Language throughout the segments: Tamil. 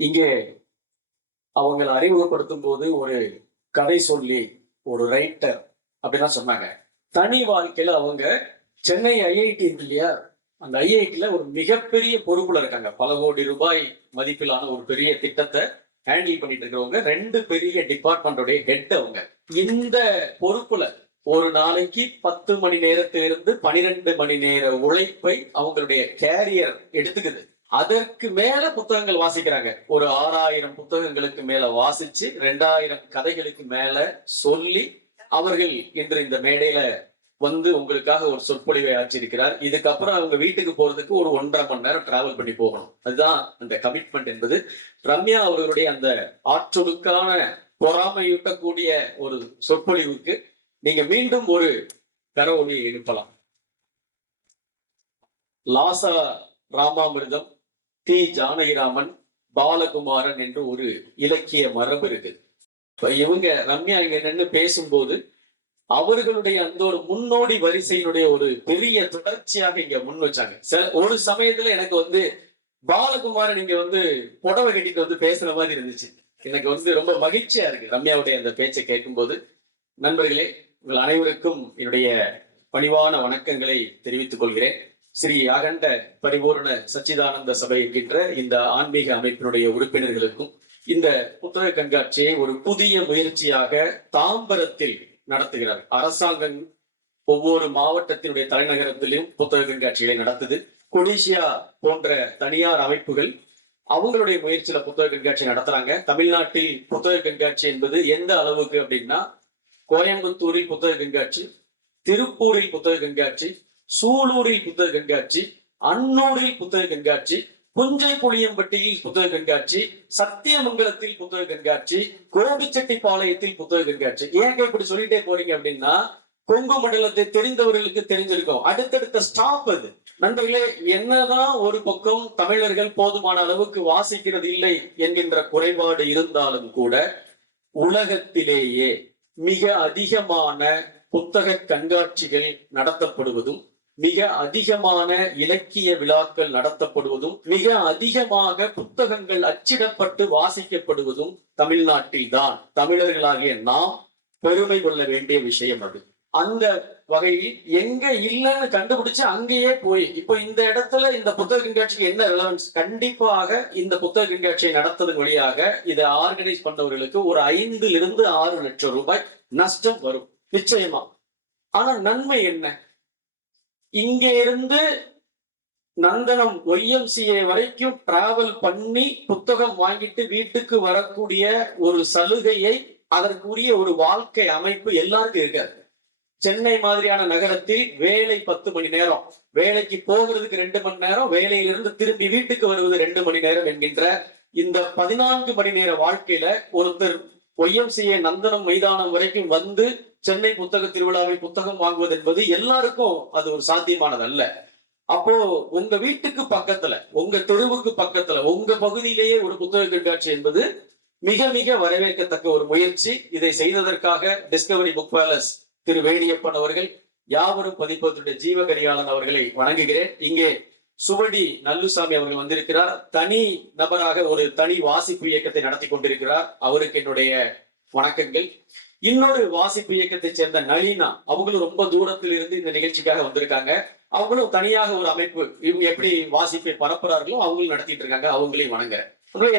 இங்கே அவங்களை அறிமுகப்படுத்தும் போது ஒரு கதை சொல்லி ஒரு ரைட்டர் அப்படிலாம் சொன்னாங்க. தனி வாழ்க்கையில அவங்க சென்னை ஐஐடி இருக்கு இல்லையா, அந்த ஐஐடில ஒரு மிகப்பெரிய பொறுப்புல இருக்காங்க. பல கோடி ரூபாய் மதிப்பிலான ஒரு பெரிய திட்டத்தை ஹேண்டில் பண்ணிட்டு இருக்கிறவங்க. 2 பெரிய டிபார்ட்மெண்டோடைய ஹெட் அவங்க. இந்த பொறுப்புல ஒரு நாளைக்கு 10 மணி நேரத்திலிருந்து 12 மணி நேர உழைப்பை அவங்களுடைய கேரியர் எடுத்துக்குது. அதற்கு மேல புத்தகங்கள் வாசிக்கிறாங்க. ஒரு 6000 புத்தகங்களுக்கு மேல வாசிச்சு 2000 கதைகளுக்கு மேல சொல்லி அவர்கள் இன்று இந்த மேடையில வந்து உங்களுக்காக ஒரு சொற்பொழிவை ஆற்றியிருக்கிறார். இதுக்கப்புறம் அவங்க வீட்டுக்கு போறதுக்கு ஒரு 1.5 மணி நேரம் டிராவல் பண்ணி போகணும். அதுதான் அந்த கமிட்மெண்ட் என்பது. ரம்யா அவர்களுடைய அந்த ஆற்றலுக்கான பொறாமையூட்டக்கூடிய ஒரு சொற்பொழிவுக்கு நீங்க மீண்டும் ஒரு கரவொலியை எழுப்பலாம். லாசா ராமாமிர்தம், தி ஜானகிராமன், பாலகுமாரன் என்று ஒரு இலக்கிய மரபு இருக்கு. இவங்க ரம்யா இங்க நின்று பேசும்போது அவர்களுடைய அந்த ஒரு முன்னோடி வரிசையினுடைய ஒரு பெரிய தொடர்ச்சியாக இங்க முன் வச்சாங்க. ஒரு சமயத்துல எனக்கு வந்து பாலகுமாரன் இங்க வந்து புடவை கட்டிட்டு வந்து பேசுற மாதிரி இருந்துச்சு. எனக்கு வந்து ரொம்ப மகிழ்ச்சியா இருக்கு ரம்யாவுடைய அந்த பேச்சை கேட்கும்போது. நண்பர்களே, உங்கள் அனைவருக்கும் என்னுடைய பணிவான வணக்கங்களை தெரிவித்துக் கொள்கிறேன். ஸ்ரீ அகண்ட பரிபூர்ண சச்சிதானந்த சபை என்கின்ற இந்த ஆன்மீக அமைப்பினுடைய உறுப்பினர்களுக்கும் இந்த புத்தக கண்காட்சியை ஒரு புதிய முயற்சியாக தாம்பரத்தில் நடத்துகிறார். அரசாங்கம் ஒவ்வொரு மாவட்டத்தினுடைய தலைநகரத்திலும் புத்தக கண்காட்சிகளை நடத்துது. கொடிசியா போன்ற தனியார் அமைப்புகள் அவங்களுடைய முயற்சியில புத்தக கண்காட்சி நடத்துறாங்க. தமிழ்நாட்டில் புத்தக கண்காட்சி என்பது எந்த அளவுக்கு அப்படின்னா, கோயம்புத்தூரில் புத்தக கண்காட்சி, திருப்பூரில் புத்தக கண்காட்சி, சூலூரில் புத்தக கண்காட்சி, அன்னூரில் புத்தக கண்காட்சி, புஞ்சை புளியம்பட்டியில் புத்தக கண்காட்சி, சத்தியமங்கலத்தில் புத்தக கண்காட்சி, கோபிச்செட்டிப்பாளையத்தில் புத்தக கண்காட்சி. ஏங்க இப்படி சொல்லிட்டே போறீங்க அப்படின்னா, கொங்கு மண்டலத்தை தெரிந்தவர்களுக்கு தெரிஞ்சிருக்கும். அடுத்தடுத்த ஸ்டாப் அது. நண்பர்களே, என்னதான் ஒரு பக்கம் தமிழர்கள் போதுமான அளவுக்கு வாசிக்கிறது இல்லை என்கின்ற குறைபாடு இருந்தாலும் கூட, உலகத்திலேயே மிக அதிகமான புத்தக கண்காட்சிகள் நடத்தப்படுவதும், மிக அதிகமான இலக்கிய விழாக்கள் நடத்தப்படுவதும், மிக அதிகமாக புத்தகங்கள் அச்சிடப்பட்டு வாசிக்கப்படுவதும் தமிழ்நாட்டில் தான். தமிழர்களாகிய நாம் பெருமை கொள்ள வேண்டிய விஷயம் அது. அந்த வகையில் எங்க இல்லைன்னு கண்டுபிடிச்சு அங்கேயே போய் இப்போ இந்த இடத்துல இந்த புத்தக கண்காட்சிக்கு என்ன ரெலவன்ஸ், கண்டிப்பாக இந்த புத்தக கண்காட்சியை நடத்துவதன் வழியாக இதை ஆர்கனைஸ் பண்ணவர்களுக்கு ஒரு 5-6 லட்சம் ரூபாய் நஷ்டம் வரும் நிச்சயமா. ஆனா நன்மை என்ன? இங்கே இருந்து நந்தனம் YMCA வரைக்கும் டிராவல் பண்ணி புத்தகம் வாங்கிட்டு வீட்டுக்கு வரக்கூடிய ஒரு சலுகையை, அதற்குரிய ஒரு வாழ்க்கை அமைப்பு எல்லாருக்கும் இருக்காது. சென்னை மாதிரியான நகரத்தில் வேலை 10 மணி நேரம், வேலைக்கு போகிறதுக்கு 2 மணி நேரம், வேலையிலிருந்து திரும்பி வீட்டுக்கு வருவது 2 மணி நேரம் என்கின்ற இந்த 14 மணி நேர வாழ்க்கையில ஒருத்தர் YMCA நந்தனம் மைதானம் வரைக்கும் வந்து சென்னை புத்தக திருவிழாவில் புத்தகம் வாங்குவது என்பது எல்லாருக்கும் அது ஒரு சாத்தியமானது அல்ல. அப்போ உங்க வீட்டுக்கு பக்கத்துல, உங்க தெருவுக்கு பக்கத்துல, உங்க பகுதியிலேயே ஒரு புத்தக கண்காட்சி என்பது மிக மிக வரவேற்கத்தக்க ஒரு முயற்சி. இதை செய்ததற்காக டிஸ்கவரி புக் பேலஸ் திரு வேணியப்பன் அவர்கள், யாவரும் பதிப்பகத்துடைய ஜீவகரியாளன் அவர்களை வணங்குகிறேன். இங்கே சுவடி நல்லுசாமி அவர்கள் வந்திருக்கிறார். தனி நபராக ஒரு தனி வாசிப்பு இயக்கத்தை நடத்தி கொண்டிருக்கிறார். அவருக்கு என்னுடைய வணக்கங்கள். இன்னொரு வாசிப்பு இயக்கத்தை சேர்ந்த நளினா, அவங்களும் ரொம்ப தூரத்தில் இருந்து இந்த நிகழ்ச்சிக்காக வந்திருக்காங்க. அவங்களும் தனியாக ஒரு அமைப்பு, இவங்க எப்படி வாசிப்பை பரப்புறார்களோ அவங்களும் நடத்திட்டு இருக்காங்க. அவங்களையும் வணங்க.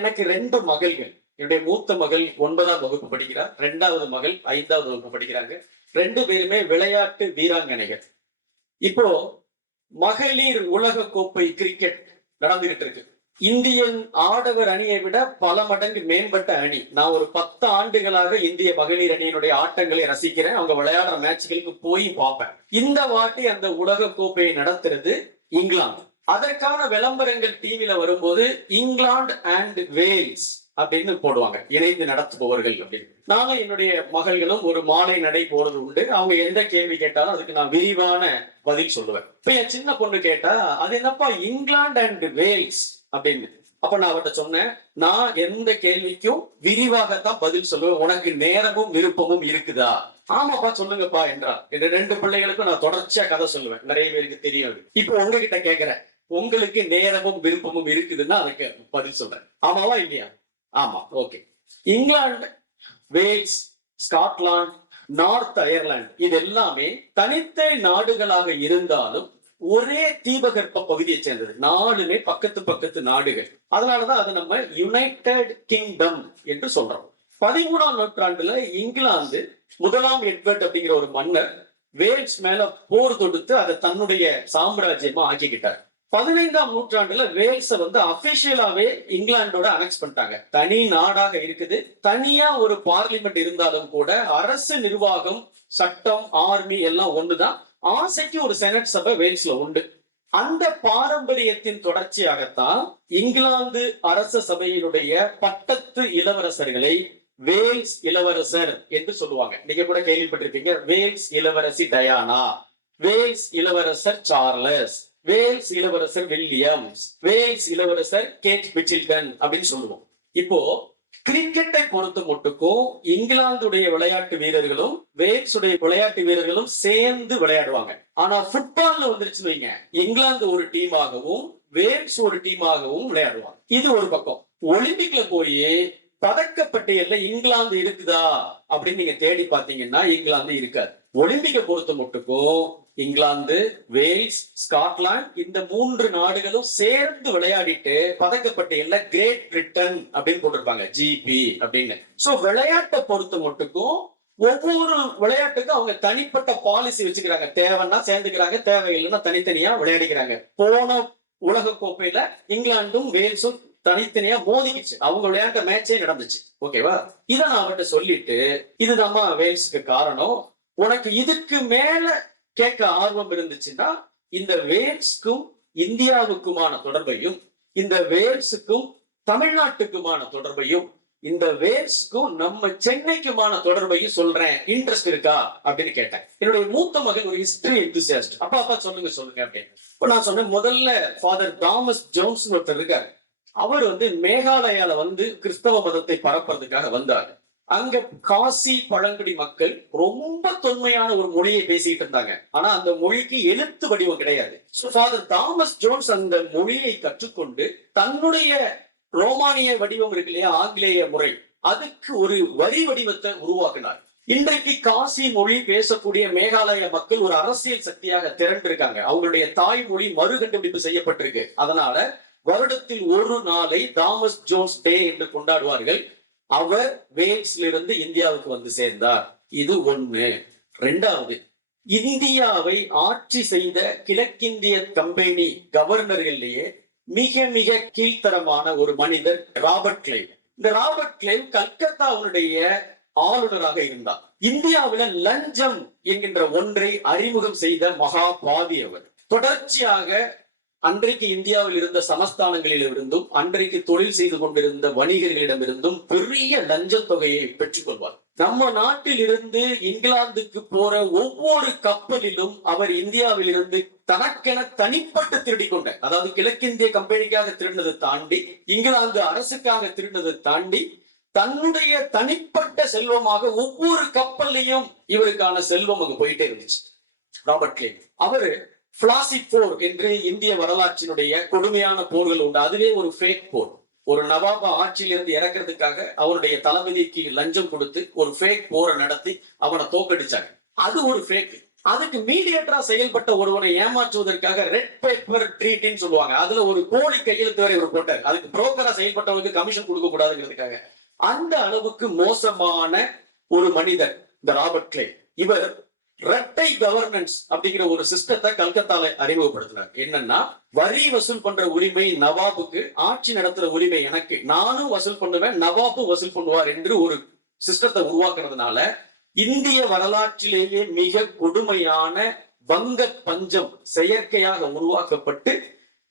எனக்கு 2 மகள்கள். என்னுடைய மூத்த மகள் 9ஆம் வகுப்பு படிக்கிறார். 2வது மகள் 5வது வகுப்பு படிக்கிறாங்க. 2 பேருமே விளையாட்டு வீராங்கனைகள். இப்போ மகளிர் உலக கோப்பை கிரிக்கெட் நடந்துகிட்டு இருக்கு. இந்தியன் ஆடவர் அணியை விட பல மடங்கு மேம்பட்ட அணி. நான் ஒரு 10 ஆண்டுகளாக இந்திய மகளிர் அணியினுடைய ஆட்டங்களை ரசிக்கிறேன். அவங்க விளையாடுற மேட்ச்களுக்கு போய் பார்ப்பேன். இந்த வாட்டி அந்த உலக கோப்பையை நடத்துறது இங்கிலாந்து. அதற்கான விளம்பரங்கள் டிவில வரும்போது இங்கிலாந்து அண்ட் வேல்ஸ் அப்படின்னு போடுவாங்க, இணைந்து நடத்துபவர்கள் அப்படின்னு. நானும் என்னுடைய மகள்களும் ஒரு மாலை நடை போறது உண்டு. அவங்க எந்த கேள்வி கேட்டாலும் அதுக்கு நான் விரிவான பதில் சொல்லுவேன். இப்ப என் சின்ன பொண்ணு கேட்டா, அது என்னப்பா இங்கிலாந்து அண்ட் வேல்ஸ் அப்படின்னு. அப்ப நான் அவர்கிட்ட சொன்னேன், நான் எந்த கேள்விக்கும் விரிவாகத்தான் பதில் சொல்லுவேன். உனக்கு நேரமும் விருப்பமும் இருக்குதா? ஆமாப்பா சொல்லுங்கப்பா என்றார். இந்த 2 பிள்ளைகளுக்கும் நான் தொடர்ச்சியா கதை சொல்லுவேன். நிறைய பேருக்கு தெரியும். இப்போ உங்ககிட்ட கேட்கிறேன், உங்களுக்கு நேரமும் விருப்பமும் இருக்குதுன்னா அதுக்கு பதில் சொல்றேன். ஆமாவா இல்லையா? ஆமா. Okay. England, Wales, Scotland, North Ireland இது எல்லாமே தனித்த நாடுகளாக இருந்தாலும் ஒரே தீபகற்ப பகுதியை சேர்ந்தது. நாடுமே பக்கத்து பக்கத்து நாடுகள். அதனாலதான் அதை நம்ம யுனைடெட் கிங்டம் என்று சொல்றோம். 13ஆம் நூற்றாண்டுல இங்கிலாந்து முதலாம் எட்வர்ட் அப்படிங்கிற ஒரு மன்னர் வேல்ஸ் மேல போர் தொடுத்து அதை தன்னுடைய சாம்ராஜ்யமா ஆக்கிக்கிட்டார். 15ஆம் நூற்றாண்டுல வேல்ஸை அபிஷியலாவே இங்கிலாந்தோட அனெக்ஸ் பண்ணிட்டாங்க. தனி நாடாக இருக்குது. தனியா ஒரு பார்லிமெண்ட் இருந்தாலும் கூட அரசு நிர்வாகம், சட்டம், ஆர்மி எல்லாம் ஒண்ணுதான். ஆசைக்கு ஒரு செனட் சபை வேல்ஸ்ல உண்டு. அந்த பாரம்பரியத்தின் தொடர்ச்சியாகத்தான் இங்கிலாந்து அரச சபையினுடைய பட்டத்து இளவரசர்களை வேல்ஸ் இளவரசர் என்று சொல்லுவாங்க. நீங்க கூட கேள்விப்பட்டிருப்பீங்க, வேல்ஸ் இளவரசி டயானா, வேல்ஸ் இளவரசர் சார்லஸ், வேல்ஸ் இளவரசர் வில்லியம்ஸ், வேல்ஸ் இளவரசர் கேட் மிச்சில்டன் அப்படின்னு சொல்லுவோம். இப்போ கிரிக்கெட்டை பொறுத்த மட்டுக்கும் இங்கிலாந்துடைய விளையாட்டு வீரர்களும் வேல்ஸுடைய விளையாட்டு வீரர்களும் சேர்ந்து விளையாடுவாங்க. ஆனா ஃபுட்பால்ல வந்துருச்சு வைங்க, இங்கிலாந்து ஒரு டீமாகவும் வேல்ஸ் ஒரு டீமாகவும் விளையாடுவாங்க. இது ஒரு பக்கம். ஒலிம்பிக்ல போய் பதக்கப்பட்டியல்ல இங்கிலாந்து இருக்குதா அப்படின்னு நீங்க தேடி பாத்தீங்கன்னா இங்கிலாந்து இருக்காது. ஒலிம்பிக்கை பொறுத்த மட்டுக்கும் இங்கிலாந்து, வேல்ஸ், ஸ்காட்லாந்து இந்த 3 நாடுகளும் சேர்ந்து விளையாடிட்டு பதக்கப்பட்டியல்ல கிரேட் பிரிட்டன் அப்படின்னு போட்டிருப்பாங்க, ஜிபி அப்படின்னு. சோ விளையாட்டை பொறுத்த மட்டுக்கும் ஒவ்வொரு விளையாட்டுக்கும் அவங்க தனிப்பட்ட பாலிசி வச்சுக்கிறாங்க. தேவைன்னா சேர்ந்துக்கிறாங்க, தேவையில்லைன்னா தனித்தனியா விளையாடிக்கிறாங்க. போன உலக கோப்பையில இங்கிலாந்தும் வேல்ஸும் தனித்தனியா மோதிக்கிச்சு. அவங்க விளையாட்ட மேட்சே நடந்துச்சு. ஓகேவா? இத நான் அவர்கிட்ட சொல்லிட்டு, இதுதான் வேல்ஸுக்கு காரணம். உனக்கு இதுக்கு மேல கேட்க ஆர்வம் இருந்துச்சுன்னா இந்த வேல்ஸ்க்கும் இந்தியாவுக்குமான தொடர்பையும், இந்த வேல்ஸுக்கும் தமிழ்நாட்டுக்குமான தொடர்பையும், இந்த வேல்ஸ்க்கும் நம்ம சென்னைக்குமான தொடர்பையும் சொல்றேன், இன்ட்ரெஸ்ட் இருக்கா அப்படின்னு கேட்டேன். என்னுடைய மூத்த மகன் ஒரு ஹிஸ்டரி என்தூசியாஸ்ட். அப்பா சொல்லுங்க சொல்லுங்க அப்படின்னு. இப்ப நான் சொன்னேன், முதல்ல ஃபாதர் தாமஸ் ஜோன்ஸ் ஒருத்தர் இருக்காரு. அவர் மேகாலயால கிறிஸ்தவ மதத்தை பரப்புறதுக்காக வந்தாரு. அங்க காசி பழங்குடி மக்கள் ரொம்ப தொன்மையான ஒரு மொழியை பேசிட்டு இருந்தாங்க. ஆனா அந்த மொழிக்கு எழுத்து வடிவம் கிடையாது. ஃபாதர் தாமஸ் ஜோன்ஸ் அந்த மொழியை கற்றுக்கொண்டு தன்னுடைய ரோமானிய வடிவம் இருக்கு இல்லையா, ஆங்கிலேய முறை, அதுக்கு ஒரு வரி வடிவத்தை உருவாக்கினார். இன்றைக்கு காசி மொழி பேசக்கூடிய மேகாலய மக்கள் ஒரு அரசியல் சக்தியாக திரண்டிருக்காங்க. அவங்களுடைய தாய்மொழி மறுகண்டுபிடிப்பு செய்யப்பட்டிருக்கு. அதனால வருடத்தில் ஒரு நாளை தாமஸ் ஜோன்ஸ் டே என்று கொண்டாடுவார்கள். அவர் வேல்ஸ்ல இருந்து இந்தியாவுக்கு சேர்ந்தார். இது ஒண்ணு. ரெண்டாவது, இந்தியாவை ஆட்சி செய்த கிழக்கிந்திய கம்பெனி கவர்னர்கள்லயே மிக மிக கீழ்த்தரமான ஒரு மனிதர் ராபர்ட் கிளைவ். இந்த ராபர்ட் கிளைவ் கல்கத்தாவுடைய ஆளுநராக இருந்தார். இந்தியாவில லஞ்சம் என்கின்ற ஒன்றை அறிமுகம் செய்த மகா பாவி அவர். தொடர்ச்சியாக அன்றைக்கு இந்தியாவில் இருந்த சமஸ்தானங்களிலிருந்தும் அன்றைக்கு தொழில் செய்து கொண்டிருந்த வணிகர்களிடமிருந்தும் பெரிய லஞ்ச தொகையை பெற்றுக் கொள்வார். நம்ம நாட்டில் இருந்து இங்கிலாந்துக்கு போற ஒவ்வொரு கப்பலிலும் அவர் இந்தியாவில் இருந்து தனக்கென தனிப்பட்டு திருடி கொண்ட, அதாவது கிழக்கிந்திய கம்பெனிக்காக திருடினதை தாண்டி, இங்கிலாந்து அரசுக்காக திருடினதை தாண்டி, தன்னுடைய தனிப்பட்ட செல்வமாக ஒவ்வொரு கப்பல்லையும் இவருக்கான செல்வம் அங்க போயிட்டே இருந்துச்சு. ராபர்ட் கிளைவ் அவரு பிளாசிட் போர் என்று இந்திய வரலாற்றினுடைய கொடுமையான போர்கள் உண்டு. அதுவே ஒரு ஃபேக் போர். ஒரு நவாபா ஆட்சியிலிருந்து இறக்கிறதுக்காக அவருடைய தளபதிக்கு லஞ்சம் கொடுத்து ஒரு ஃபேக் போரை நடத்தி அவனை தோக்கடிச்சாங்க. அது ஒரு ஃபேக். அதுக்கு மீடியேட்டரா செயல்பட்ட ஒருவனை ஏமாற்றுவதற்காக ரெட் பேப்பர் ட்ரீட்னு சொல்லுவாங்க. அதுல ஒரு கோழி கையெழுத்து வரை ஒரு போட்டார். அதுக்கு புரோக்கரா செயல்பட்டவங்களுக்கு கமிஷன் கொடுக்க கூடாதுங்கிறதுக்காக. அந்த அளவுக்கு மோசமான ஒரு மனிதர் இந்த ராபர்ட் கிளைவ். இவர் இரட்டை கவர்னன்ஸ் அப்படிங்கிற ஒரு சிஸ்டத்தை கல்கத்தால அறிமுகப்படுத்தினார். என்னன்னா, வரி வசூல் பண்ற உரிமை நவாபுக்கு, ஆட்சி நடத்துற உரிமை எனக்கு, நானும் வசூல் பண்ணுவேன், நவாபும் வசூல் பண்ணுவார் என்று ஒரு சிஸ்டத்தை உருவாக்குறதுனால இந்திய வரலாற்றிலேயே மிக கொடுமையான வங்க பஞ்சம் செயற்கையாக உருவாக்கப்பட்டு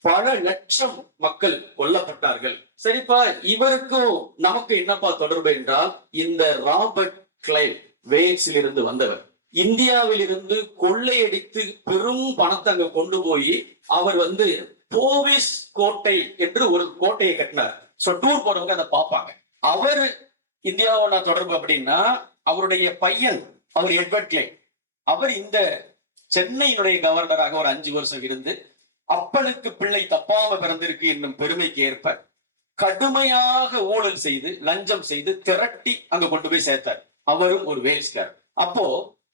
பல லட்சம் மக்கள் கொல்லப்பட்டார்கள். சரிப்பா, இவருக்கும் நமக்கு என்னப்பா தொடர்பு என்றால், இந்த ராபர்ட் கிளைவ் வேல்ஸில் இருந்து வந்தவர். இந்தியாவில் இருந்து கொள்ளையடித்து பெரும் பணத்தை அங்க கொண்டு போய் அவர் போவிஸ் கோட்டை என்று ஒரு கோட்டையை கட்டினார். சோ டூர் போறவங்க அதை பார்ப்பாங்க. அவர் இந்தியாவோட தொடர்பு அப்படின்னா, அவருடைய பையன் அவர் எட்வர்ட் கிளைவ், அவர் இந்த சென்னையினுடைய கவர்னராக ஒரு 5 வருஷம் இருந்து அப்பனுக்கு பிள்ளை தப்பாம பிறந்திருக்கு என்னும் பெருமைக்கு ஏற்ப கடுமையாக ஊழல் செய்து லஞ்சம் செய்து திரட்டி அங்க கொண்டு போய் சேர்த்தார். அவரும் ஒரு வேல்ஸ்கார். அப்போ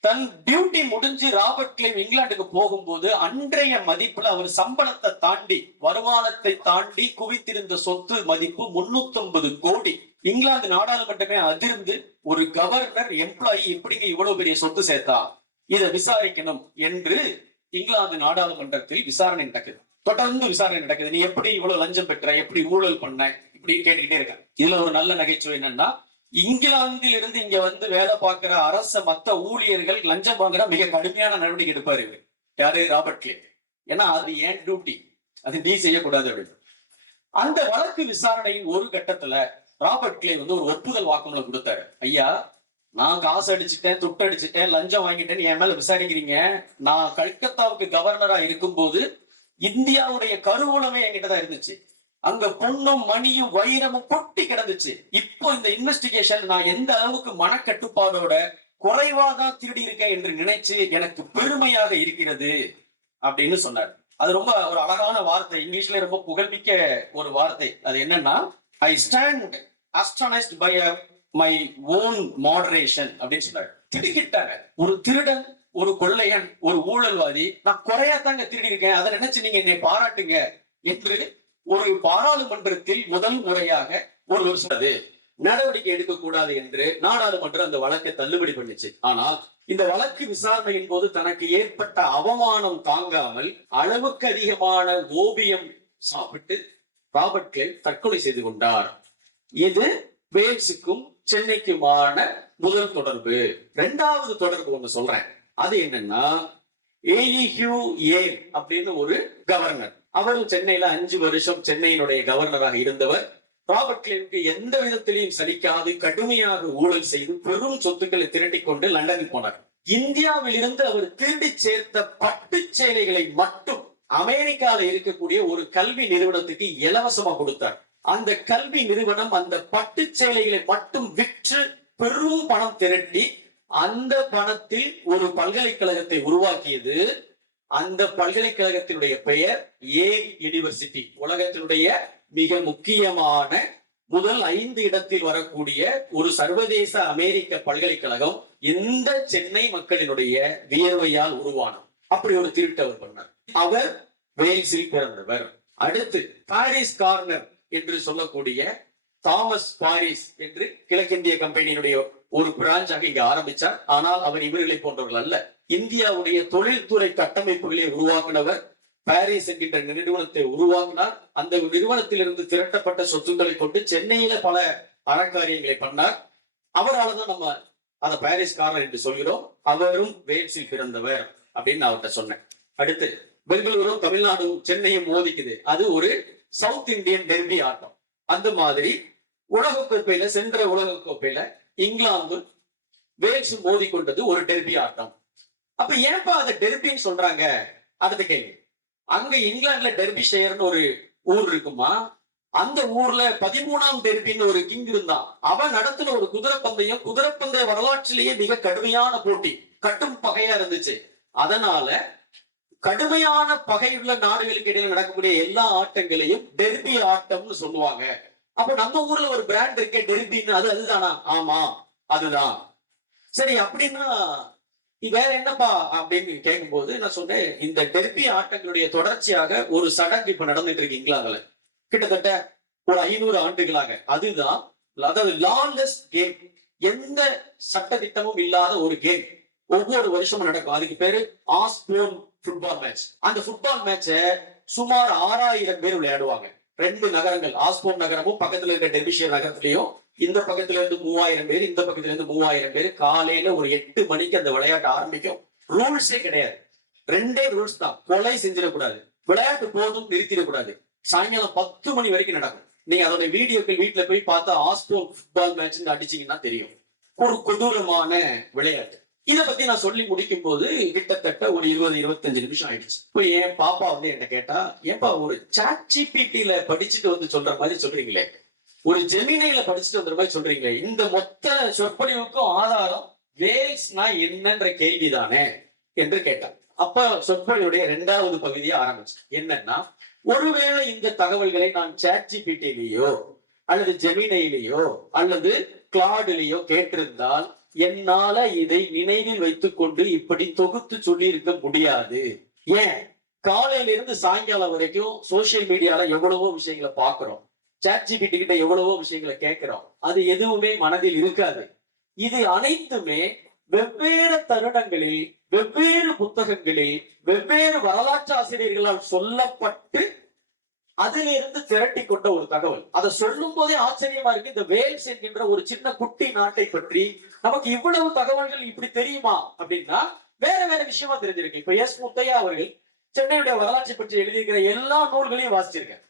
தன் டியூட்டி முடிஞ்சு ராபர்ட் கிளைவ் இங்கிலாந்துக்கு போகும்போது அன்றைய மதிப்புல அவர் சம்பளத்தை தாண்டி வருமானத்தை தாண்டி குவித்திருந்த சொத்து மதிப்பு 350 கோடி. இங்கிலாந்து நாடாளுமன்றமே அதிர்ந்து ஒரு கவர்னர் எம்ப்ளாயி எப்படிங்க இவ்வளவு பெரிய சொத்து சேர்த்தா, இதை விசாரிக்கணும் என்று இங்கிலாந்து நாடாளுமன்றத்தில் விசாரணை நடக்குது. தொடர்ந்து விசாரணை நடக்குது. நீ எப்படி இவ்வளவு லஞ்சம் பெற்ற, எப்படி ஊழல் பண்ண, இப்படி கேட்டுக்கிட்டே இருக்க. இதுல ஒரு நல்ல நகைச்சுவை என்னன்னா, இங்கிலாந்தில் இருந்து இங்க வந்து வேலை பார்க்கிற அரச மத்த ஊழியர்கள் லஞ்சம் வாங்குற மிக கடுமையான நடவடிக்கை எடுப்பாரு இவர். யாரு? Robert Clive. ஏன்னா அது ஏன் டியூட்டி, அது நீ செய்யக்கூடாது அப்படின்னு. அந்த வழக்கு விசாரணையின் ஒரு கட்டத்துல ராபர்ட் கிளைவ் வந்து ஒரு ஒப்புதல் வாக்குமூலம் கொடுத்தாரு. ஐயா, நான் காசு அடிச்சுட்டேன், துட்டு அடிச்சுட்டேன், லஞ்சம் வாங்கிட்டேன்னு என் மேல விசாரிக்கிறீங்க. நான் கல்கத்தாவுக்கு கவர்னரா இருக்கும்போது இந்தியாவுடைய கருவூலமே என்கிட்ட தான் இருந்துச்சு. அங்க பொண்ணும் மணியும் வைரமும் கொட்டி கிடந்துச்சு. இப்போ இந்த இன்வெஸ்டிகேஷன் நான் எந்த அளவுக்கு மனக்கட்டுப்பாடோட குறைவாதான் திருடி இருக்கேன் என்று நினைச்சு எனக்கு பெருமையாக இருக்கிறது அப்படின்னு சொன்னார். அது ரொம்ப ஒரு அழகான வார்த்தை, இங்கிலீஷ்ல ரொம்ப புகழ்மிக்க ஒரு வார்த்தை. அது என்னன்னா, I stand astonished by my own moderation அப்படின்னு சொன்னார். திடுக்கிட்டாங்க. ஒரு திருடன், ஒரு கொள்ளையன், ஒரு ஊழல்வாதி நான் குறையாதாங்க திருடி இருக்கேன், அதை நினைச்சு நீங்க என்னை பாராட்டுங்க என்று ஒரு பாராளுமன்றத்தில் முதல் முறையாக ஒரு நடவடிக்கை எடுக்கக்கூடாது என்று நாடாளுமன்றம் அந்த வழக்கை தள்ளுபடி பண்ணிச்சு. ஆனால் இந்த வழக்கு விசாரணையின் போது தனக்கு ஏற்பட்ட அவமானம் தாங்காமல் அளவுக்கு அதிகமான ஓபியம் சாப்பிட்டு ராபர்ட் கிளைவ் தற்கொலை செய்து கொண்டார். இது வேல்ஸுக்கும் சென்னைக்குமான முதல் தொடர்பு. இரண்டாவது தொடர்பு ஒண்ணு சொல்றேன். அது என்னன்னா, ஏலிஹியூ ஏல் அப்படின்னு ஒரு கவர்னர். அவரும் சென்னையில 5 வருஷம் சென்னையினுடைய கவர்னராக இருந்தவர். ராபர்ட் கிளைவுக்கு எந்த விதத்திலையும் சலிக்காது கடுமையாக ஊழல் செய்து பெரும் சொத்துக்களை திரட்டி கொண்டு லண்டனுக்கு போனார். இந்தியாவில் இருந்து அவர் திருடி சேர்த்த பட்டு சேலைகளை மட்டும் அமெரிக்கால இருக்கக்கூடிய ஒரு கல்வி நிறுவனத்துக்கு இலவசமா கொடுத்தார். அந்த கல்வி நிறுவனம் அந்த பட்டு சேலைகளை மட்டும் விற்று பெரும் பணம் திரட்டி அந்த பணத்தில் ஒரு பல்கலைக்கழகத்தை உருவாக்கியது. அந்த பல்கலைக்கழகத்தினுடைய பெயர் ஏல் யூனிவர்சிட்டி. உலகத்தினுடைய மிக முக்கியமான முதல் 5 இடத்தில் வரக்கூடிய ஒரு சர்வதேச அமெரிக்க பல்கலைக்கழகம் இந்த சென்னை மக்களினுடைய வியர்வையால் உருவானது. அப்படி ஒரு திருட்டு அவர் பண்ணார். அவர் வேல்ஸில் பிறந்தவர். அடுத்து பாரிஸ் கார்னர் என்று சொல்லக்கூடிய தாமஸ் பாரிஸ் என்று கிழக்கிந்திய கம்பெனியினுடைய ஒரு பிரான்சாக இங்க ஆரம்பிச்சார். ஆனால் அவர் இவர்களை போன்றவர்கள் அல்ல. இந்தியாவுடைய தொழில்துறை கட்டமைப்புகளை உருவாக்கினவர். பாரிஸ் என்கின்ற நிறுவனத்தை உருவாக்கினார். அந்த நிறுவனத்திலிருந்து திரட்டப்பட்ட சொத்துக்களை கொண்டு சென்னையில பல அறக்காரியங்களை பண்ணார். அவரால் தான் நம்ம அந்த பாரிஸ் காரர் என்று சொல்கிறோம். அவரும் வேல்ஸில் பிறந்தவர் அப்படின்னு நான் அவர்கிட்ட சொன்னேன். அடுத்து பெங்களூரும் தமிழ்நாடும் சென்னையும் மோதிக்குது. அது ஒரு சவுத் இந்தியன் டெர்பி ஆட்டம். அந்த மாதிரி உலகக்கோப்பையில, சென்ற உலகக்கோப்பையில இங்கிலாந்து வேல்ஸும் மோதி கொண்டது ஒரு டெர்பி ஆட்டம். அப்ப ஏன்பா அதை டெர்பின்னு சொல்றாங்க? அடுத்த கேள்வி. அங்க இங்கிலாந்துல டெர்பிஷயர்னு ஒரு ஊர் இருக்குமா? அந்த ஊர்ல 13ஆம் டெர்பின்னு ஒரு கிங் இருந்தான். அவன் நடத்தின ஒரு குதிரைப்பந்தயம், குதிரைப்பந்தய வரலாற்றிலேயே மிக கடுமையான போட்டி, கட்டும் பகையா இருந்துச்சு. அதனால கடுமையான பகையுள்ள நாடுகளுக்கு இடையில நடக்கக்கூடிய எல்லா ஆட்டங்களையும் டெர்பி ஆட்டம்னு சொல்லுவாங்க. அப்ப நம்ம ஊர்ல ஒரு பிராண்ட் இருக்கே டெர்பின்னு, அதுதானா? ஆமா, அதுதான். சரி, அப்படின்னா வேற என்னப்பா அப்படின்னு கேட்கும் போது நான் சொன்னேன், இந்த டெர்பி ஆட்டங்களுடைய தொடர்ச்சியாக ஒரு சடங்கு இப்ப நடந்துட்டு இருக்கு இங்கிலாந்துல கிட்டத்தட்ட ஒரு 500 ஆண்டுகளாக. அதுதான், அதாவது லாலெஸ் கேம், எந்த சட்ட திட்டமும் இல்லாத ஒரு கேம் ஒவ்வொரு வருஷமும் நடக்கும். அதுக்கு பேரு ஆஸ்போர்ன் ஃபுட்பால் மேட்ச். அந்த ஃபுட்பால் மேட்ச சுமார் 6000 பேர் விளையாடுவாங்க. 2 நகரங்கள், ஆஸ்போர்ன் நகரமும் பக்கத்துல இருக்க டெர்பிஷியர் நகரத்திலையும், இந்த பக்கத்துல இருந்து 3000 பேர், இந்த பக்கத்துல இருந்து 3000 பேர். காலையில ஒரு 8 மணிக்கு அந்த விளையாட்டு ஆரம்பிக்கும். ரூல்ஸே கிடையாது. 2 ரூல்ஸ் தான். கொலை செஞ்சிடக்கூடாது, விளையாட்டு போதும் நிறுத்திடக்கூடாது. சாயங்காலம் 10 மணி வரைக்கும் நடக்கும். நீங்க அதோட வீடியோக்கள் வீட்டுல போய் பார்த்தா ஆஸ்போர்ன் ஃபுட்பால் மேட்ச் அடிச்சீங்கன்னா தெரியும். ஒரு கொடூரமான விளையாட்டு. இதை பத்தி நான் சொல்லி முடிக்கும் போது கிட்டத்தட்ட ஒரு 20-25 நிமிஷம் ஆயிடுச்சு. இப்போ என் பாப்பா வந்து என்ன கேட்டா, ஏன்பா ஒரு ChatGPT-ல படிச்சுட்டு வந்து சொல்ற மாதிரி சொல்றீங்களே, ஒரு ஜெமினில படிச்சுட்டு வந்த மாதிரி சொல்றீங்களே, இந்த மொத்த சொற்பொழிவுக்கும் ஆதாரம் வேல்ஸ்னா என்னன்ற கேள்விதானே என்று கேட்டான். அப்ப சொற்பொழிவுடைய 2வது பகுதியை ஆரம்பிச்சு என்னன்னா, ஒருவேளை இந்த தகவல்களை நான் ChatGPT-லயோ அல்லது ஜெமினையிலேயோ அல்லது கிளாடிலேயோ கேட்டிருந்தால் என்னால இதை நினைவில் வைத்துக் கொண்டு இப்படி தொகுத்து சொல்லி இருக்க முடியாது. ஏன்? காலையில இருந்து சாயங்காலம் வரைக்கும் சோசியல் மீடியால எவ்வளவோ விஷயங்களை பாக்குறோம், ChatGPT கிட்ட எவ்வளவோ விஷயங்களை கேட்கிறோம், அது எதுவுமே மனதில் இருக்காது. இது அனைத்துமே வெவ்வேறு தருணங்களில் வெவ்வேறு புத்தகங்களில் வெவ்வேறு வரலாற்று ஆசிரியர்களால் சொல்லப்பட்டு அதிலிருந்து திரட்டி கொண்ட ஒரு தகவல். அதை சொல்லும் போதே ஆச்சரியமா இருக்கு. இந்த வேல்ஸ் என்கின்ற ஒரு சின்ன குட்டி நாட்டை பற்றி நமக்கு இவ்வளவு தகவல்கள் இப்படி தெரியுமா அப்படின்னா வேற வேற விஷயமா தெரிஞ்சிருக்கு. இப்ப எஸ் முத்தையா அவர்கள் சென்னையுடைய வரலாற்றை பற்றி எழுதியிருக்கிற எல்லா நூல்களையும் வாசிச்சிருக்கேன்.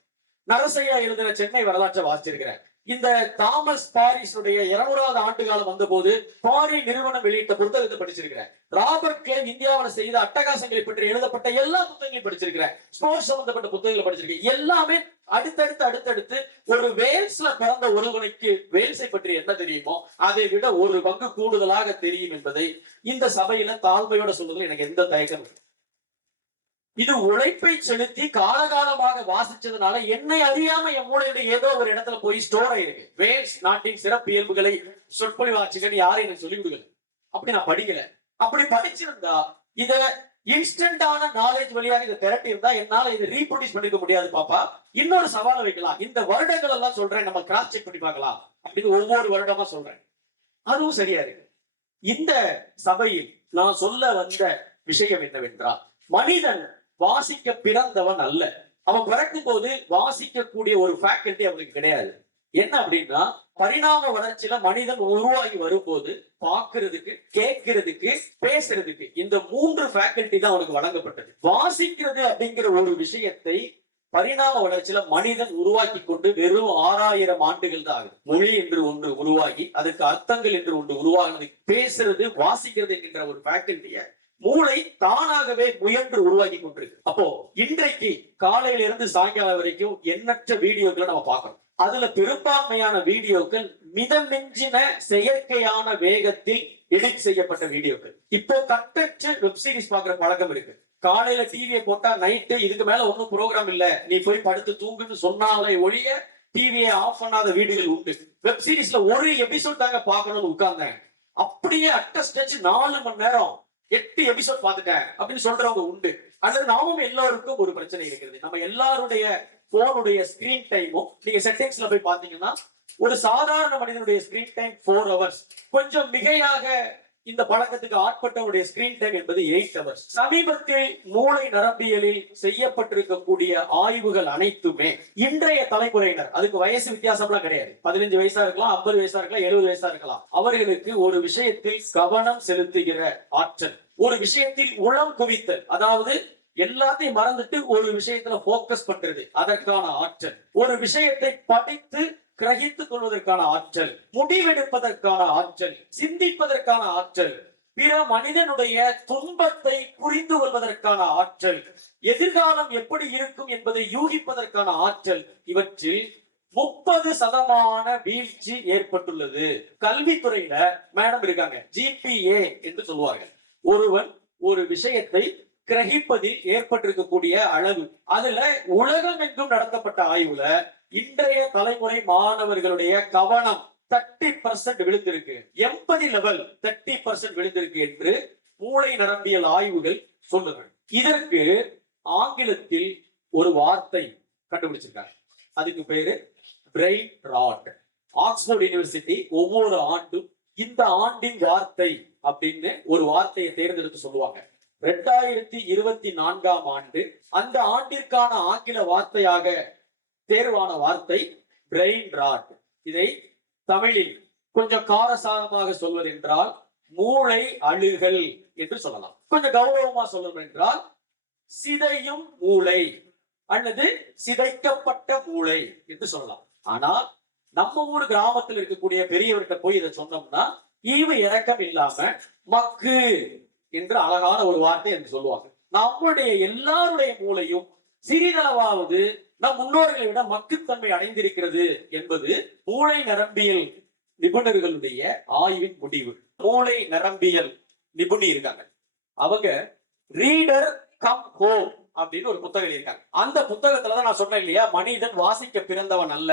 நரசையா எழுதின சென்னை வரலாற்றை வாசிச்சிருக்கிறேன். இந்த தாமஸ் பாரிஸுடைய 200வது ஆண்டு காலம் வந்த போது பாரி நிறுவனம் வெளியிட்ட புத்தகத்தை படிச்சிருக்கிறேன். ராபர்ட் கிளைவ் இந்தியாவில் செய்த அட்டகாசங்களை பற்றி எழுதப்பட்ட எல்லா புத்தகங்களையும் படிச்சிருக்கிறேன். ஸ்போர்ட்ஸ் சம்பந்தப்பட்ட புத்தகங்களை படிச்சிருக்கேன். எல்லாமே அடுத்தடுத்து ஒரு வேல்ஸ்ல பிறந்த ஒருவனுக்கு வேல்ஸை பற்றி என்ன தெரியுமோ அதை விட ஒரு பங்கு கூடுதலாக தெரியும் என்பதை இந்த சபையில தாழ்மையோட சொல்றதுல எனக்கு எந்த தயக்கம் இல்லை. இது உழைப்பை செலுத்தி காலகாலமாக வாசிச்சதுனால என்னை அறியாம என் மூளையில ஏதோ ஒரு இடத்துல போய் ஸ்டோர் ஆயிருக்கு. வேல்ஸ் நாட்டின் சிறப்பு இயல்புகளை சொற்பொழிவாச்சுங்கன்னு யாரும் எனக்கு சொல்லி கொடுக்கல. அப்படி நான் படிக்கல. அப்படி படிச்சிருந்தா இத இன்ஸ்டன்டான நாலேஜ் வழியாக இதை திரட்டி இருந்தா என்னால இதை ரீப்ரொடியூஸ் பண்ணிக்க முடியாது. பாப்பா, இன்னொரு சவாலை வைக்கலாம். இந்த வருடங்கள் எல்லாம் சொல்றேன், நம்ம கிராஸ் செக் பண்ணி பார்க்கலாம் அப்படின்னு ஒவ்வொரு வருடமா சொல்றேன். அதுவும் சரியா இருக்கு. இந்த சபையில் நான் சொல்ல வந்த விஷயம் என்னவென்றால், மனிதன் வாசிக்க பிறந்தவன் அல்ல. அவன் பிறக்கும் போது வாசிக்கக்கூடிய ஒரு ஃபேக்கல்டி அவனுக்கு கிடையாது. என்ன அப்படின்னா, பரிணாம வளர்ச்சியில மனிதன் உருவாகி வரும்போது பார்க்கிறதுக்கு, கேட்கிறதுக்கு, பேசுறதுக்கு இந்த 3 ஃபேக்கல்டி தான் அவனுக்கு வழங்கப்பட்டது. வாசிக்கிறது அப்படிங்கிற ஒரு விஷயத்தை பரிணாம வளர்ச்சியில மனிதன் உருவாக்கி கொண்டு வெறும் 6000 ஆண்டுகள் தான் ஆகுது. மொழி என்று ஒன்று உருவாகி அதுக்கு அர்த்தங்கள் என்று ஒன்று உருவாகினது. பேசுறது, வாசிக்கிறது என்கின்ற ஒரு ஃபேக்கல்டிய மூளை தானாகவே முயன்று உருவாக்கி கொண்டிருக்கு. அப்போ இன்றைக்கு காலையில இருந்து சாயங்காலம் வரைக்கும் எண்ணற்ற வீடியோக்களை நம்ம பார்க்கணும். அதுல பெரும்பான்மையான வீடியோக்கள் மிதமிஞ்சின செயற்கையான வேகத்தில் எடிட் செய்யப்பட்ட வீடியோக்கள். இப்போ கட்டற்ற வெப் சீரிஸ் பாக்குற பழக்கம் இருக்கு. காலையில டிவியை போட்டா நைட்டு இதுக்கு மேல ஒன்னும் ப்ரோக்ராம் இல்ல, நீ போய் படுத்து தூங்குன்னு சொன்னாலே ஒழிய டிவியை ஆஃப் பண்ணாத வீடுகள் உண்டு. வெப் சீரிஸ்ல ஒரு எபிசோட் தாங்க பார்க்கணும்னு உட்கார்ந்தேன். அப்படியே அட்டஸ்டன்ஸ் 4 மணி நேரம் 8 எபிசோட் பார்த்துட்டேன் அப்படின்னு சொல்றவங்க உண்டு. அல்லது நாமும் எல்லாருக்கும் ஒரு பிரச்சனை இருக்கிறது. நம்ம எல்லாருடைய போனுடைய ஸ்கிரீன் டைமும் நீங்க செட்டிங்ஸ்ல போய் பாத்தீங்கன்னா ஒரு சாதாரண மனிதனுடைய ஸ்கிரீன் டைம் 4 hours. கொஞ்சம் மிகையாக இந்த பழக்கத்துக்கு ஆட்பட்டவருடைய ஸ்கிரீன் டைம் என்பது 8 hours. சமீபத்தில் மூளை நரம்பியலில் செய்யப்பட்டிருக்கக்கூடிய ஆய்வுகள் அனைத்துமே இன்றைய தலைமுறையினர், அதுக்கு வயசு வித்தியாசம்லாம் கிடையாது, 15 வயசா இருக்கலாம், 50 வயசா இருக்கலாம், 70 வயசா இருக்கலாம், அவர்களுக்கு ஒரு விஷயத்தில் கவனம் செலுத்துகிற ஆற்றல், ஒரு விஷயத்தில் உளம் குவித்தல், அதாவது எல்லாத்தையும் மறந்துட்டு ஒரு விஷயத்துல போக்கஸ் பண்றது, அதற்கான ஆற்றல், ஒரு விஷயத்தை படித்து கிரகித்துக் கொள்வதற்கான ஆற்றல், முடிவெடுப்பதற்கான ஆற்றல், சிந்திப்பதற்கான ஆற்றல், பிற மனிதனுடைய துன்பத்தை புரிந்து கொள்வதற்கான ஆற்றல், எதிர்காலம் எப்படி இருக்கும் என்பதை யூகிப்பதற்கான ஆற்றல், இவற்றில் 30% வீழ்ச்சி ஏற்பட்டுள்ளது. கல்வித்துறையில மேடம் இருக்காங்க, GPA என்று சொல்லுவார்கள். ஒருவன் ஒரு விஷயத்தை கிரகிப்பதில் ஏற்பட்டிருக்கக்கூடிய அளவு. அதுல உலகம் எங்கும் நடத்தப்பட்ட ஆய்வுல இன்றைய தலைமுறை மாணவர்களுடைய கவனம் 30% விழுந்திருக்கு, எம்பதி லெவல் 30% விழுந்திருக்கு என்று மூளை நரம்பியல் ஆய்வுகள் சொல்லுங்கள். இதற்கு ஆங்கிலத்தில் ஒரு வார்த்தை கண்டுபிடிச்சிருக்காங்க. அதுக்கு பேரு பிரெயின் ராட். ஆக்ஸ்போர்ட் யூனிவர்சிட்டி ஒவ்வொரு ஆண்டும் இந்த ஆண்டின் வார்த்தை அப்படின்னு ஒரு வார்த்தையை தேர்ந்தெடுத்து சொல்லுவாங்க. 2024ஆம் ஆண்டு அந்த ஆண்டிற்கான ஆங்கில வார்த்தையாக தேர்வான வார்த்தை பிரெயின் ராட். இதை தமிழில் கொஞ்சம் காரசாரமாக சொல்வது என்றால் மூளை அழுகல் என்று சொல்லலாம். கொஞ்சம் கௌரவமா சொல்லணும் என்றால் சிதையும் மூளை அல்லது சிதைக்கப்பட்ட மூளை என்று சொல்லலாம். ஆனால் நம்ம ஊர் கிராமத்தில் இருக்கக்கூடிய பெரியவர்கிட்ட போய் இதை சொன்னோம்னா ஈவு இறக்கம் இல்லாம மக்கு என்று அழகான ஒரு வார்த்தை என்று சொல்லுவாங்க. நம்முடைய எல்லாருடைய மூளையும் சிறிதளவாவது நம் முன்னோர்களை விட மக்குத்தன்மை அடைந்திருக்கிறது என்பது மூளை நரம்பியல் நிபுணர்களுடைய ஆய்வின் முடிவு. மூளை நரம்பியல் நிபுணி இருக்காங்க, அவங்க ரீடர் கம் ஹோம் அப்படின்னு ஒரு புத்தகம் எழுதியிருக்காங்க. அந்த புத்தகத்துலதான் நான் சொன்னேன் இல்லையா, மனிதன் வாசிக்க பிறந்தவன் அல்ல,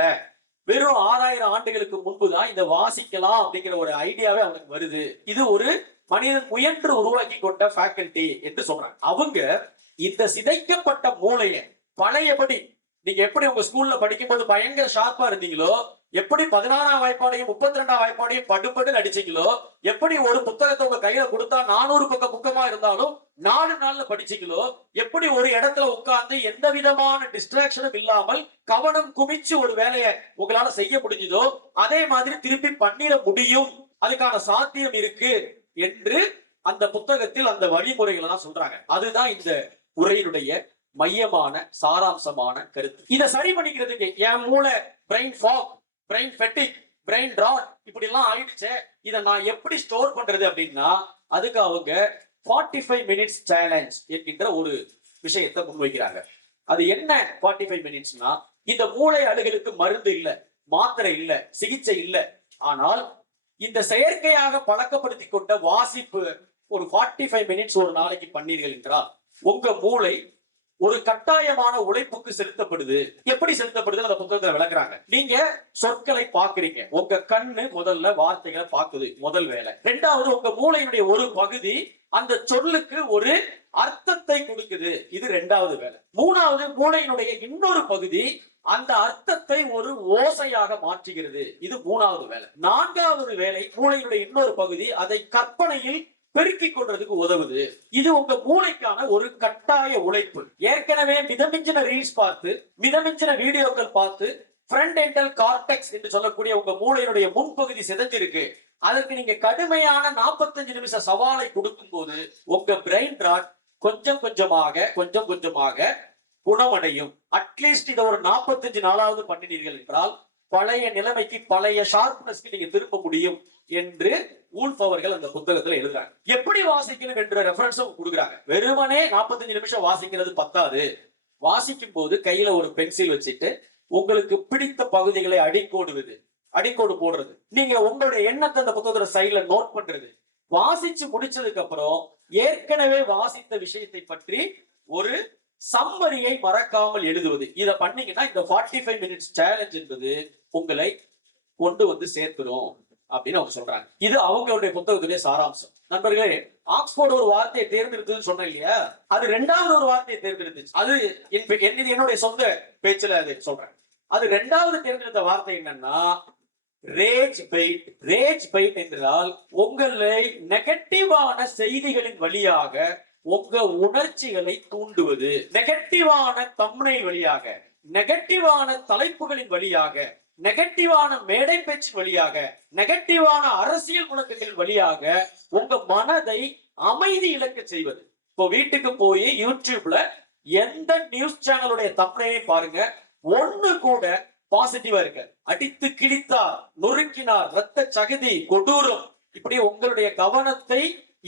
வெறும் 6000 ஆண்டுகளுக்கு முன்புதான் இந்த வாசிக்கலாம் அப்படிங்கிற ஒரு ஐடியாவே அவனுக்கு வருது. இது ஒரு மனிதன் முயன்று உருவாக்கி கொண்ட ஃபேக்கல்டி என்று சொல்றாங்க. அவங்க இந்த சிதைக்கப்பட்ட மூளையை பழையபடி, நீங்க எப்படி உங்க ஸ்கூல்ல படிக்கும் போது பயங்கர ஷார்ப்பா இருந்தீங்களோ, எப்படி 16ஆம் வாய்ப்பாடையும் 32ஆம் வாய்ப்பாடையும் படுபடுன்னு அடிச்சீங்களோ, எப்படி ஒரு புத்தகத்தை உங்க கையில கொடுத்தா 400 பக்க புக்கமா இருந்தாலும் 4 நாள்ல படிச்சீங்களோ, எப்படி ஒரு இடத்துல உட்கார்ந்து எந்த விதமான டிஸ்ட்ராக்ஷனும் இல்லாமல் கவனம் குமிச்சு ஒரு வேலையை உங்களால செய்ய முடிஞ்சதோ, அதே மாதிரி திருப்பி பண்ணிட முடியும், அதுக்கான சாத்தியம் இருக்கு என்று அந்த புத்தகத்தில் அந்த வழிமுறைகளை தான் சொல்றாங்க. அதுதான் இந்த உரையினுடைய மையமான சாராம்சமான கருத்து. இதை சரி பண்ணிக்கிறதுக்கு என் மூளை brain fog, brain fatigue, brain rot இப்படி எல்லாம் ஆயிடுச்சு, இதை நான் எப்படி ஸ்டோர் பண்றது அப்படின்னா, அதுக்கு அவங்க 45 மினிட்ஸ் சேலஞ்ச் என்கின்ற ஒரு விஷயத்தை முன்வைக்கிறாங்க. அது என்ன 45 மினிட்ஸ்னா, இந்த மூளை அழுகலுக்கு மருந்து இல்ல, மாத்திரை இல்ல, சிகிச்சை இல்ல. ஆனால் இந்த செயற்கையாக பழக்கப்படுத்தி கொண்ட வாசிப்பு ஒரு 45 மினிட்ஸ் ஒரு நாளைக்கு பண்ணீர்கள் என்றால் உங்க மூளை ஒரு கட்டாயமான உழைப்புக்கு செலுத்தப்படுது. எப்படி செலுத்தப்படுது அந்த புத்தகத்துல விளக்குறாங்க. நீங்க சொற்களை பாக்குறீங்க, உங்க கண்ணு முதல்ல வார்த்தைகளை பாக்குது, முதல் வேலை. ரெண்டாவது, உங்க மூளையினுடைய ஒரு பகுதி அந்த சொல்லுக்கு ஒரு அர்த்தத்தை கொடுக்குது, இது ரெண்டாவது வேலை. மூணாவது, மூளையினுடைய இன்னொரு பகுதி அந்த அர்த்தத்தை ஒரு ஓசையாக மாற்றுகிறது, இது மூணாவது வேலை. நான்காவது வேலை, மூளையினுடைய இன்னொரு பகுதி அதை கற்பனையில் பெருக்கிக் கொள்றதுக்கு உதவுது. இது உங்க மூளைக்கான ஒரு கட்டாய உழைப்பு. ஏற்கனவே மிதமிஞ்சின ரீல்ஸ் பார்த்து, மிதமிஞ்சின வீடியோக்கள் பார்த்து, ஃப்ரண்டெண்டல் கார்டெக்ஸ் என்று சொல்லக்கூடிய உங்க மூளையினுடைய முன்பகுதி சிதைஞ்சிருக்கு. அதற்கு நீங்க கடுமையான 45 நிமிஷ சவாலை கொடுக்கும் போது உங்க பிரெயின் ராட் கொஞ்சம் கொஞ்சமாக குணமடையும். அட்லீஸ்ட் இதை ஒரு 45 நாளாவது பண்ணினீர்கள் என்றால் பழைய நிலைமைக்கு, பழைய ஷார்ப்னஸ்க்கு நீங்க திரும்ப முடியும் என்று வூல்ஃப் அவர்கள் அந்த புத்தகத்துல எழுதுறாங்க. எப்படி வாசிக்கணும் என்ற ரெஃபரன்ஸும் கொடுக்குறாங்க. வெறுமனே 45 நிமிஷம் வாசிக்கிறது பத்தாது. வாசிக்கும் போது கையில ஒரு பென்சில் வச்சுட்டு உங்களுக்கு பிடித்த பகுதிகளை அடிக்கோடு போடுறது, நீங்க உங்களுடைய எண்ணத்தை அந்த புத்தகத்துல சைட்ல நோட் பண்றது, வாசிச்சு முடிச்சதுக்கு அப்புறம் ஏற்கனவே வாசித்த விஷயத்தை பற்றி ஒரு சம்மரியை மறக்காமல் எழுதுவது. இதை பண்ணீங்கன்னா இந்த 45 மினிட்ஸ் சேலஞ்ச் என்பது உங்களை கொண்டு வந்து சேர்க்கிறோம் அப்படின்னு அவங்க சொல்றாங்க. இது அவங்களுடைய புத்தகத்துடைய சாராம்சம். நண்பர்களே, ஆக்ஸ்போர்ட் ஒரு வார்த்தையை தேர்ந்தெடுத்ததுன்னு சொன்னேன் இல்லையா, அது ரெண்டாவது ஒரு வார்த்தையை தேர்ந்தெடுத்துச்சு. அது என்னுடைய சொந்த பேச்சுல அது சொல்றேன். அது ரெண்டாவது தேர்ந்தெடுத்த வார்த்தை என்னன்னா ரேஜ் பைட். ரேஜ் பைட் என்றால் உங்களை நெகட்டிவான செய்திகளின் வழியாக உங்க உணர்ச்சிகளை தூண்டுவது, நெகட்டிவான தம்ப்நெயில் வழியாக, நெகட்டிவான தலைப்புகளின் வழியாக, நெகட்டிவான மேடை பேச்சு வழியாக, நெகட்டிவான அரசியல் முழக்கங்கள் வழியாக உங்க மனதை அமைதி இழக்க செய்வது. இப்போ வீட்டுக்கு போய் யூடியூப்ல எந்த நியூஸ் சேனலுடைய தம்ப்நெயிலை பாருங்க, ஒண்ணு கூட பாசிட்டிவா இருக்கு. அடித்து கிழித்தார், நொறுக்கினார், ரத்த சகதி, கொடூரம், இப்படி உங்களுடைய கவனத்தை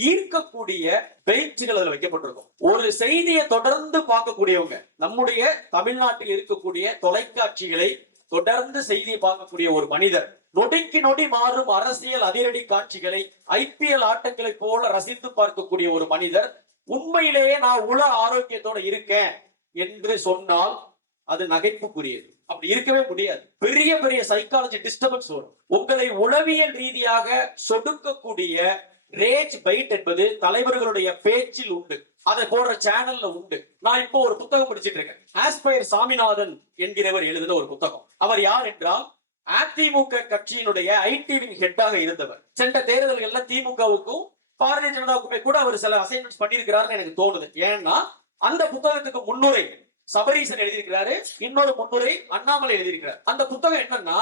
ஈர்க்கக்கூடிய பேச்சுகள் அதுல வைக்கப்பட்டிருக்கும். ஒரு செய்தியை தொடர்ந்து பார்க்கக்கூடியவங்க, நம்முடைய தமிழ்நாட்டில் இருக்கக்கூடிய தொலைக்காட்சிகளை தொடர்ந்து செய்தியை பார்க்கக்கூடிய ஒரு மனிதர், நொடிக்கு நொடி மாறும் அரசியல் அதிரடி காட்சிகளை ஐபிஎல் ஆட்டங்களை போல ரசித்து பார்க்கக்கூடிய ஒரு மனிதர் உண்மையிலேயே நான் உள ஆரோக்கியத்தோட இருக்கேன் என்று சொன்னால் அது நகைப்புக்குரியது. அப்படி இருக்கவே முடியாது. பெரிய பெரிய சைக்காலஜி டிஸ்டர்பன்ஸ் வரும். உங்களை உளவியல் ரீதியாக சொடுக்கக்கூடிய ரேஜ் பைட் என்பது தலைவர்களுடைய பேச்சில் உண்டு, அதை போன்ற சேனல்ல உண்டு. நான் இப்போ ஒரு புத்தகம் படிச்சிட்டு இருக்கேன். ஆஸ்பயர் சாமிநாதன் என்கிறவர் எழுதின ஒரு புத்தகம். அவர் யார் என்றால் அதிமுக கட்சியினுடைய ஐடிவின் ஹெட்டாக இருந்தவர். சென்ற தேர்தல்கள்ல திமுகவுக்கும் பாரதிய ஜனதாவுக்குமே கூட அவர் சில அசைன்மெண்ட்ஸ் பண்ணியிருக்கிறாருன்னு எனக்கு தோணுது. ஏன்னா அந்த புத்தகத்துக்கு முன்னுரை சபரீசன் எழுதியிருக்கிறாரு, இன்னொரு முன்னுரை அண்ணாமலை எழுதியிருக்கிறார். அந்த புத்தகம் என்னன்னா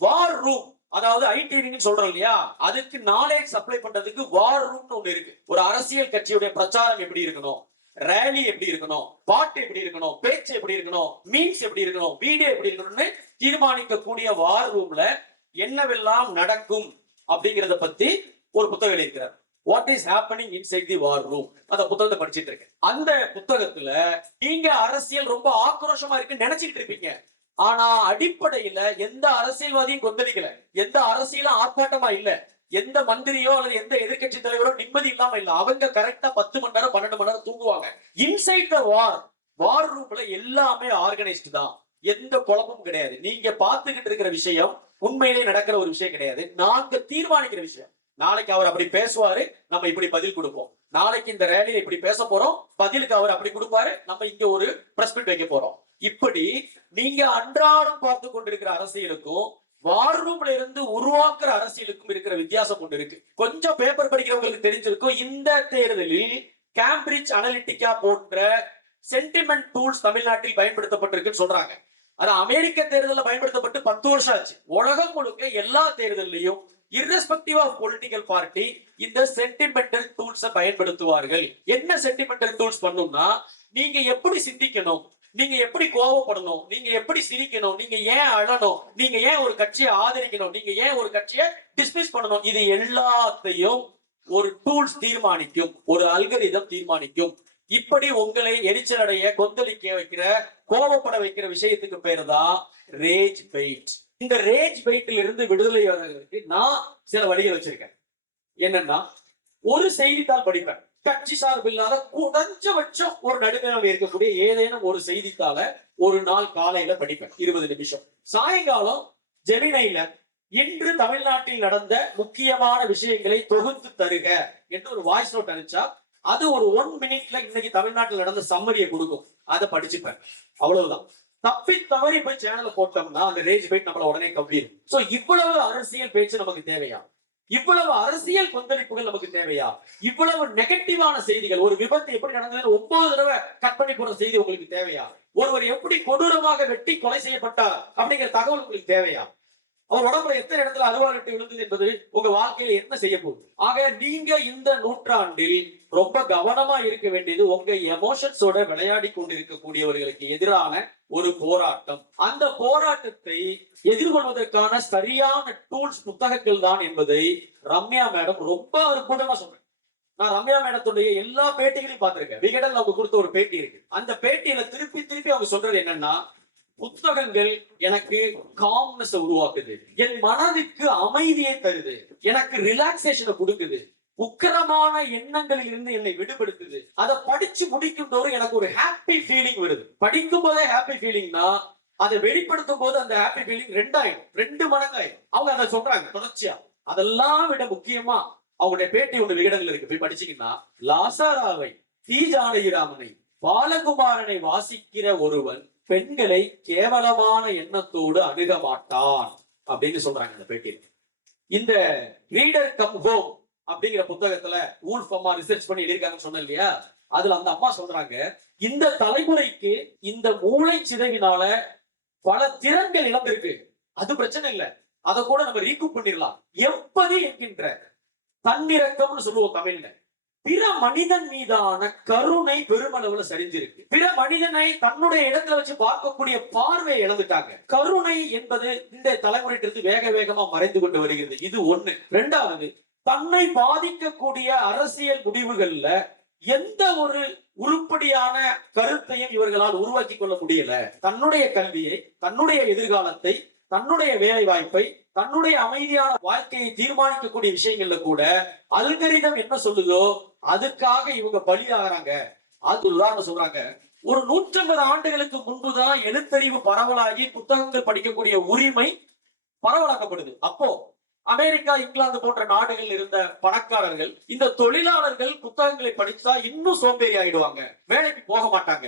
வார் ரூம், அதாவது ஐடிவின்னு சொல்றோம் இல்லையா, அதுக்கு நாலேஜ் சப்ளை பண்றதுக்கு வார் ரூம்னு ஒண்ணு இருக்கு. ஒரு அரசியல் கட்சியுடைய பிரச்சாரம் எப்படி இருக்கணும், ரேலி எப்படி இருக்கணும், பாட்டு எப்படி இருக்கணும், பேச்சு எப்படி இருக்கணும், மீம்ஸ் எப்படி இருக்கணும், வீடியோ எப்படி இருக்கணும்னு தீர்மானிக்கக்கூடிய வார் ரூம்ல என்னவெல்லாம் நடக்கும் அப்படிங்கறத பத்தி ஒரு புத்தகம் எழுதியிருக்கிறார். What is happening inside the war room, அந்த புத்தகத்தை படிச்சிட்டு இருக்கேன். அந்த புத்தகத்துல நீங்க அரசியல் ரொம்ப ஆக்ரோஷமா இருக்குன்னு நினைச்சிட்டு இருப்பீங்க. ஆனா அடிப்படையில எந்த அரசியல்வாதியும் கொந்தளிக்கல, எந்த அரசியலும் ஆர்ப்பாட்டமா இல்ல. எந்த மந்திரியோ அல்லது எந்த எதிர்கட்சி தலைவரோ நிம்மதி இல்லாம இல்ல. அவங்க கரெக்டா 10 மணி நேரம் 12 மணி நேரம் தூங்குவாங்க. இன்சைட் த வார் ரூம்ல எல்லாமே ஆர்கனைஸ்டு தான். எந்த குழப்பமும் கிடையாது. நீங்க பாத்துக்கிட்டு இருக்கிற விஷயம் உண்மையிலே நடக்கிற ஒரு விஷயம் கிடையாது. நாங்க தீர்மானிக்கிற விஷயம். நாளைக்கு அவர் அப்படி பேசுவாரு, நம்ம இப்படி பதில் கொடுப்போம். நாளைக்கு இந்த ரேலியில இப்படி பேச போறோம், பதிலுக்கு அவர் அப்படி கொடுப்பாரு, நம்ம இங்க ஒரு பிரஸ் மீட் வைக்க போறோம். இப்படி நீங்க அன்றாடம் பார்த்து கொண்டிருக்கிற அரசியலுக்கும் வார் ரூம்ல இருந்து உருவாக்குற அரசியலுக்கும் இருக்கிற வித்தியாசம் ஒன்று இருக்கு. கொஞ்சம் பேப்பர் படிக்கிறவங்களுக்கு தெரிஞ்சிருக்கும். இந்த தேர்தலில் கேம்பிரிட்ஜ் அனலிட்டிகா போன்ற சென்டிமெண்ட் டூல்ஸ் தமிழ்நாட்டில் பயன்படுத்தப்பட்டிருக்குன்னு சொல்றாங்க. அது அமெரிக்க தேர்தலில் பயன்படுத்தப்பட்டு 10 வருஷம் ஆச்சு. உலகம் முழுக்க எல்லா தேர்தலையும் irrespective of political party இந்த சென்டிமெண்டல் டூல்ஸ் பயன்படுத்துவார்கள். என்ன சென்டிமெண்டல் டூல்ஸ் பண்ணும்னா, நீங்க எப்படி சிந்திக்கணும், நீங்க எப்படி கோபப்படணும், நீங்க எப்படி சிரிக்கணும், நீங்க ஏன் அழணும், நீங்க ஏன் ஒரு கட்சியை ஆதரிக்கணும், நீங்க ஏன் ஒரு கட்சியை டிஸ்மிஸ் பண்ணணும், இது எல்லாத்தையும் ஒரு டூல்ஸ் தீர்மானிக்கும், ஒரு அல்கரிதம் தீர்மானிக்கும். இப்படி உங்களை எரிச்சல் அடைய, கொந்தளிக்க வைக்கிற, கோபப்பட வைக்கிற விஷயத்துக்கு பேரு தான் ரேஜ் பெயிட். இந்த ரேஜ் பெயிட்ல இருந்து விடுதலை வர்றதுக்கு நான் சில வழிகள் வச்சிருக்கேன். என்னன்னா, ஒரு செய்தித்தாள் படிப்பேன். கட்சி சார்பு இல்லாத குறைஞ்சபட்சம் ஒரு நடுநிலையில் இருக்கக்கூடிய ஏதேனும் ஒரு செய்தித்தாளை ஒரு நாள் காலையில படிப்பேன், 20 நிமிஷம். சாயங்காலம் ஜெமினைல இன்று தமிழ்நாட்டில் நடந்த முக்கியமான விஷயங்களை தொகுத்து தருக என்று ஒரு வாய்ஸ் நோட் அனுப்பிச்சா அது ஒரு 1 மினிட்ல இன்னைக்கு தமிழ்நாட்டில் நடந்த சம்மரியை கொடுக்கும். அதை படிச்சுப்பேன். அவ்வளவுதான். தப்பி தவறி போய் சேனல போட்டோம்னா அந்த ரேஜ் பெயிட் நம்மள உடனே கவ்விடும். சோ இவ்வளவு அரசியல் பேச்சு நமக்கு தேவையா? இவ்வளவு அரசியல் கொந்தளிப்புகள் நமக்கு தேவையா? இவ்வளவு நெகட்டிவான செய்திகள், ஒரு விபத்து எப்படி நடந்தது 9 தடவை கட் பண்ணி போற செய்தி உங்களுக்கு தேவையா? ஒருவர் எப்படி கொடூரமாக வெட்டி கொலை செய்யப்பட்டார் அப்படிங்கிற தகவல் உங்களுக்கு தேவையா? அவர் உடம்புல எத்தனை இடத்துல அறுவாள் விழுந்தது என்பது உங்க வாழ்க்கையில என்ன செய்ய போகுது? ஆக நீங்க இந்த நூற்றாண்டில் ரொம்ப கவனமா இருக்க வேண்டியது உங்க எமோஷன்ஸோட விளையாடி கொண்டிருக்கக்கூடியவர்களுக்கு எதிரான ஒரு போராட்டம். அந்த போராட்டத்தை எதிர்கொள்வதற்கான சரியான டூல்ஸ் புத்தகங்கள் தான் என்பதை ரம்யா மேடம் ரொம்ப அற்புதமா சொல்றேன். நான் ரம்யா மேடத்துடைய எல்லா பேட்டிகளையும் பார்த்திருக்கேன். விகடன் அவங்க கொடுத்த ஒரு பேட்டி இருக்கு. அந்த பேட்டியில திருப்பி திருப்பி அவங்க சொல்றது என்னன்னா, புத்தகங்கள் எனக்கு காம்னஸ் உருவாக்குது, என் மனதுக்கு அமைதியை தருது, எனக்கு ரிலாக்ஸேஷனை கொடுக்குது, உக்கிரமான எண்ணங்களில் இருந்து என்னை விடுபடுத்துது. அதை படிச்சு முடிக்கும் தோறும் எனக்கு ஒரு ஹாப்பி ஃபீலிங் வருது. படிக்கும் போதே ஹாப்பி ஃபீலிங்னா அதை வெளிப்படுத்தும் போது அந்த ஹாப்பி ஃபீலிங் 2 மடங்காயிரும். அவங்க அதை சொல்றாங்க தொடர்ச்சியா. அதெல்லாம் விட முக்கியமா அவங்களுடைய பேட்டி ஒன்று விகடன்ல இருக்கு, போய் படிச்சீங்கன்னா, லாசாராவை, தி ஜானகிராமனை, பாலகுமாரனை வாசிக்கிற ஒருவன் பெண்களை கேவலமான எண்ணத்தோடு அணுக மாட்டான் அப்படின்னு சொல்றாங்க இந்த பேட்டியில். இந்த ரீடர் கம் ஹோம் அப்படிங்கிற புத்தகத்துல வூல்ஃப் அம்மா ரிசர்ச் பண்ணி எழுதியிருக்காங்கன்னு சொன்னேன் இல்லையா? அதுல அந்த அம்மா சொல்றாங்க, இந்த தலைமுறைக்கு இந்த மூளை சிதைவினால பல திறன்கள் இழந்திருக்கு. அது பிரச்சனை இல்லை, அதை கூட நம்ம ரீகூப் பண்ணிடலாம். எம்பதி என்கின்ற தன்னிறக்கம்னு சொல்லுவோம் தமிழ்ல. பிற மனிதன் மீதான கருணை பெருமளவுல சரிஞ்சிருக்கு. பிற மனிதனை தன்னுடைய இடத்துல வச்சு பார்க்கக்கூடிய பார்வையை இழந்துட்டாங்க. கருணை என்பது இந்த தலைமுறையிலிருந்து வேக வேகமா மறைந்து கொண்டு வருகிறது. இது ஒண்ணு. 2வது, தன்னை பாதிக்கக்கூடிய அரசியல் முடிவுகள்ல எந்த ஒரு உருப்படியான கருத்தையும் இவர்களால் உருவாக்கி கொள்ள முடியல. தன்னுடைய கல்வியை, தன்னுடைய எதிர்காலத்தை, தன்னுடைய வேலை வாய்ப்பை, தன்னுடைய அமைதியான வாழ்க்கையை தீர்மானிக்கக்கூடிய விஷயங்கள்ல கூட அல்கரிதம் என்ன சொல்லுதோ அதுக்காக இவங்க பலியாகிறாங்க. அது உதாரணம் சொல்றாங்க, ஒரு 150 ஆண்டுகளுக்கு முன்புதான் எழுத்தறிவு பரவலாகி புத்தகங்கள் படிக்கக்கூடிய உரிமை பரவலாக்கப்படுது. அப்போ அமெரிக்கா, இங்கிலாந்து போன்ற நாடுகள் இருந்த பணக்காரர்கள் இந்த தொழிலாளர்கள் புத்தகங்களை படிச்சா இன்னும் சோம்பேறி ஆயிடுவாங்க, வேலைக்கு போக மாட்டாங்க,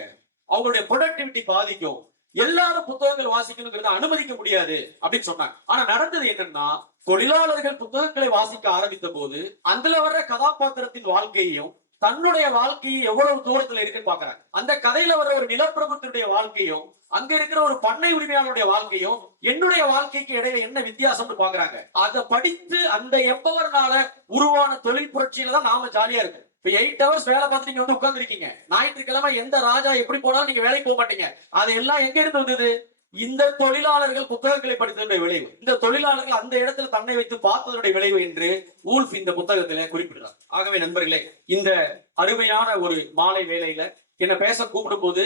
அவங்களுடைய ப்ரொடக்டிவிட்டி பாதிக்கும், எல்லாரும் புத்தகங்கள் வாசிக்கணுங்கிறத அனுமதிக்க முடியாது அப்படின்னு சொன்னாங்க. ஆனா நடந்தது என்னன்னா, தொழிலாளர்கள் புத்தகங்களை வாசிக்க ஆரம்பித்த போது அதுல வர்ற கதாபாத்திரத்தின் வாழ்க்கையையும் தன்னுடைய வாழ்க்கையை எவ்வளவு தூரத்துல இருக்குன்னு பாக்குறாங்க. அந்த கதையில வர்ற ஒரு நிலப்பிரபுத்தினுடைய வாழ்க்கையும் அங்க இருக்கிற ஒரு பண்ணை உரிமையாளருடைய வாழ்க்கையும் என்னுடைய வாழ்க்கைக்கு இடையில என்ன வித்தியாசம்னு பாக்குறாங்க. அதை படித்து அந்த எம்பவர்னால உருவான தொழில் புரட்சியில தான் நாம ஜாலியா இருக்கு. இப்ப 8 hours வேலை பார்த்து நீங்க வந்து உட்கார்ந்து இருக்கீங்க. ஞாயிற்றுக்கிழமை எந்த ராஜா எப்படி போனாலும் நீங்க வேலைக்கு போக மாட்டீங்க. அதெல்லாம் எங்க இருந்து வந்தது? இந்த தொழிலாளர்கள் புத்தகங்களை படித்ததனுடைய விளைவு, இந்த தொழிலாளர்கள் அந்த இடத்துல தன்னை வைத்து பார்த்ததனுடைய விளைவு என்று வூல்ஃப் இந்த புத்தகத்துல குறிப்பிடுறார். ஆகவே நண்பர்களே, இந்த அருமையான ஒரு மாலை வேளையில என்ன பேச கூப்பிடும் போது,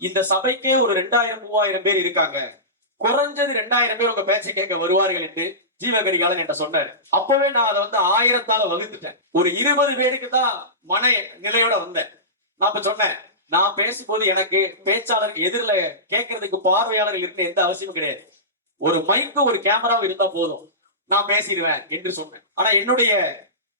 இந்த சபைக்கே ஒரு 2000-3000 பேர் இருக்காங்க, குறைஞ்சது 2000 பேர் உங்க பேச்சை கேட்க வருவார்கள் என்று ஜீவகரிகாலன் என்ற சொன்னாரு. அப்பவே நான் அதை வந்து 1000ஆல வகுத்துட்டேன். ஒரு 20 பேருக்கு தான் மன நிலையோட வந்தேன். நான் இப்ப சொன்னேன், நான் பேசும்போது எனக்கு பேச்சாளருக்கு எதிரில கேட்கறதுக்கு பார்வையாளர்கள் இருக்க எந்த அவசியமும் கிடையாது. ஒரு மைக்கும் ஒரு கேமராவும் இருந்தா போதும், நான் பேசிடுவேன் என்று சொன்னேன். ஆனா என்னுடைய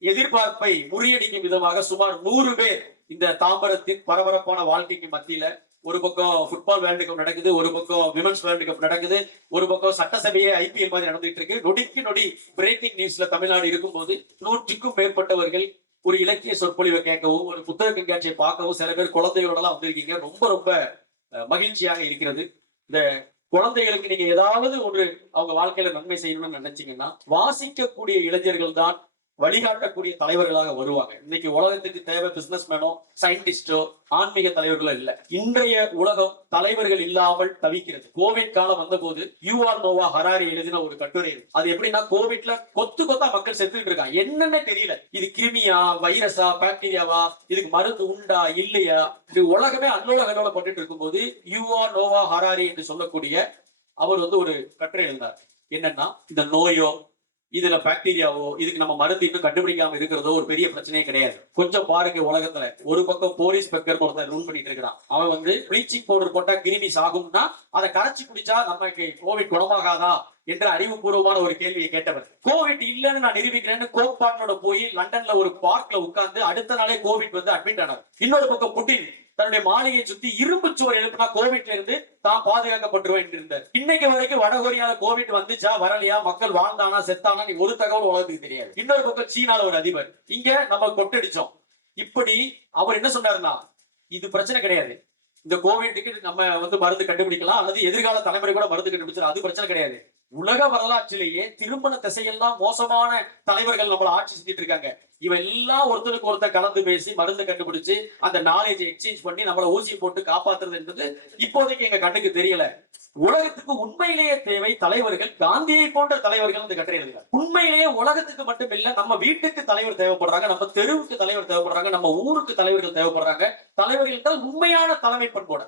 எதிர்பார்ப்பை முறியடிக்கும் விதமாக சுமார் 100 பேர் இந்த தாம்பரத்தின் பரபரப்பான வாழ்க்கைக்கு மத்தியில, ஒரு பக்கம் ஃபுட்பால் வேர்ல்டு கப் நடக்குது, ஒரு பக்கம் விமன்ஸ் வேர்ல்டு கப் நடக்குது, ஒரு பக்கம் சட்டசபையே IPL மாதிரி நடந்துட்டு இருக்கு. நொடிக்கு நொடி பிரேக்கிங் நியூஸ்ல தமிழ்நாடு இருக்கும்போது 100க்கும் மேற்பட்டவர்கள் ஒரு இலக்கிய சொற்பொழிவை கேட்கவும், ஒரு புத்தக கண்காட்சியை பார்க்கவும், சில பேர் குழந்தைகளோட எல்லாம் வந்திருக்கீங்க. ரொம்ப ரொம்ப மகிழ்ச்சியாக இருக்கிறது. இந்த குழந்தைகளுக்கு நீங்க ஏதாவது ஒரு அவங்க வாழ்க்கையில நன்மை செய்யணும்னு நினைச்சீங்கன்னா, வாசிக்கக்கூடிய இளைஞர்கள் தான் வழிகாட்டக்கூடிய தலைவர்களாக வருவாங்க. இன்னைக்கு உலகத்துக்கு தேவை பிசினஸ் மேனோ, சயின்டிஸ்டோ, ஆன்மீக தலைவர்களோ இல்ல. இன்றைய உலகம் தலைவர்கள் இல்லாமல் தவிக்கிறது. கோவிட் காலம் வந்த போது யுவால் நோவா ஹராரி எழுதின ஒரு கட்டுரை, அது எப்படின்னா, கோவிட்ல கொத்து கொத்தா மக்கள் செத்துட்டு இருக்காங்க. என்னன்னு தெரியல, இது கிருமியா, வைரஸா, பாக்டீரியாவா, இதுக்கு மருந்து உண்டா இல்லையா, இது உலகமே அல்லோல கல்லோல பட்டுட்டு இருக்கும்போது யுவால் நோவா ஹராரி என்று சொல்லக்கூடிய அவர் வந்து ஒரு கட்டுரை எழுதினார். என்னன்னா, இந்த நோயோ இதுல பாக்டீரியாவோ இதுக்கு நம்ம மருந்து இன்னும் கண்டுபிடிக்காம இருக்கிறதோ ஒரு பெரிய பிரச்சனையே கிடையாது. கொஞ்சம் பாருங்க, உலகத்துல ஒரு பக்கம் போலீஸ் பெக்கர் ஒருத்தர் ரூல் பண்ணிட்டு இருக்கிறான். அவன் வந்து ப்ளீச்சிங் பவுடர் போட்டா கிருமி சாகும்னா அதை கரைச்சி குடிச்சா நமக்கு கோவிட் குணமாகாதா என்ற அறிவுபூர்வமான ஒரு கேள்வியை கேட்டவர். கோவிட் இல்லைன்னு நான் நிரூபிக்கிறேன்னு கோபாட்னோட போய் லண்டன்ல ஒரு பார்க்ல உட்கார்ந்து அடுத்த நாளே கோவிட் வந்து அட்மிட் ஆனார். இன்னொரு பக்கம் புட்டின் தன்னுடைய மாளிகையை சுத்தி இரும்பு சுவர் எழுப்பினா கோவிட்ல இருந்து தான் பாதுகாக்கப்பட்டுருவேன் என்று இருந்தார். இன்னைக்கு வரைக்கும் வடகொரியால கோவிட் வந்துச்சா வரலையா, மக்கள் வாழ்ந்தானா செத்தானா ஒரு தகவல் உலகத்துக்கு தெரியாது. இன்னொரு பக்கம் சீனால ஒரு அதிபர், இங்க நம்ம கொட்டடிச்சோம். இப்படி அவர் என்ன சொன்னாருன்னா, இது பிரச்சனை கிடையாது, இந்த கோவிட்டுக்கு நம்ம வந்து மருந்து கண்டுபிடிக்கலாம், அல்லது எதிர்கால தலைமுறை கூட மருந்து கண்டுபிடிச்சலாம், அது பிரச்சனை கிடையாது. உலக வரலாற்றிலேயே திருமண திசையெல்லாம் மோசமான தலைவர்கள் நம்மள ஆட்சி செஞ்சுட்டு இருக்காங்க. இவன் எல்லாம் ஒருத்தருக்கு ஒருத்தர் கலந்து பேசி மருந்து கண்டுபிடிச்சு அந்த நாலேஜை எக்ஸ்சேஞ்ச் பண்ணி நம்மள ஊசி போட்டு காப்பாத்துறது என்பது இப்போதைக்கு எங்க கண்ணுக்கு தெரியல. உலகத்துக்கு உண்மையிலேயே தேவை தலைவர்கள், காந்தியை போன்ற தலைவர்கள் இந்த கட்டுரை எழுதுகிறார். உண்மையிலேயே உலகத்துக்கு மட்டும் இல்ல, நம்ம வீட்டுக்கு தலைவர் தேவைப்படுறாங்க, நம்ம தெருவுக்கு தலைவர் தேவைப்படுறாங்க, நம்ம ஊருக்கு தலைவர்கள் தேவைப்படுறாங்க. தலைவர்கள் என்றால் உண்மையான தலைமை பண்போட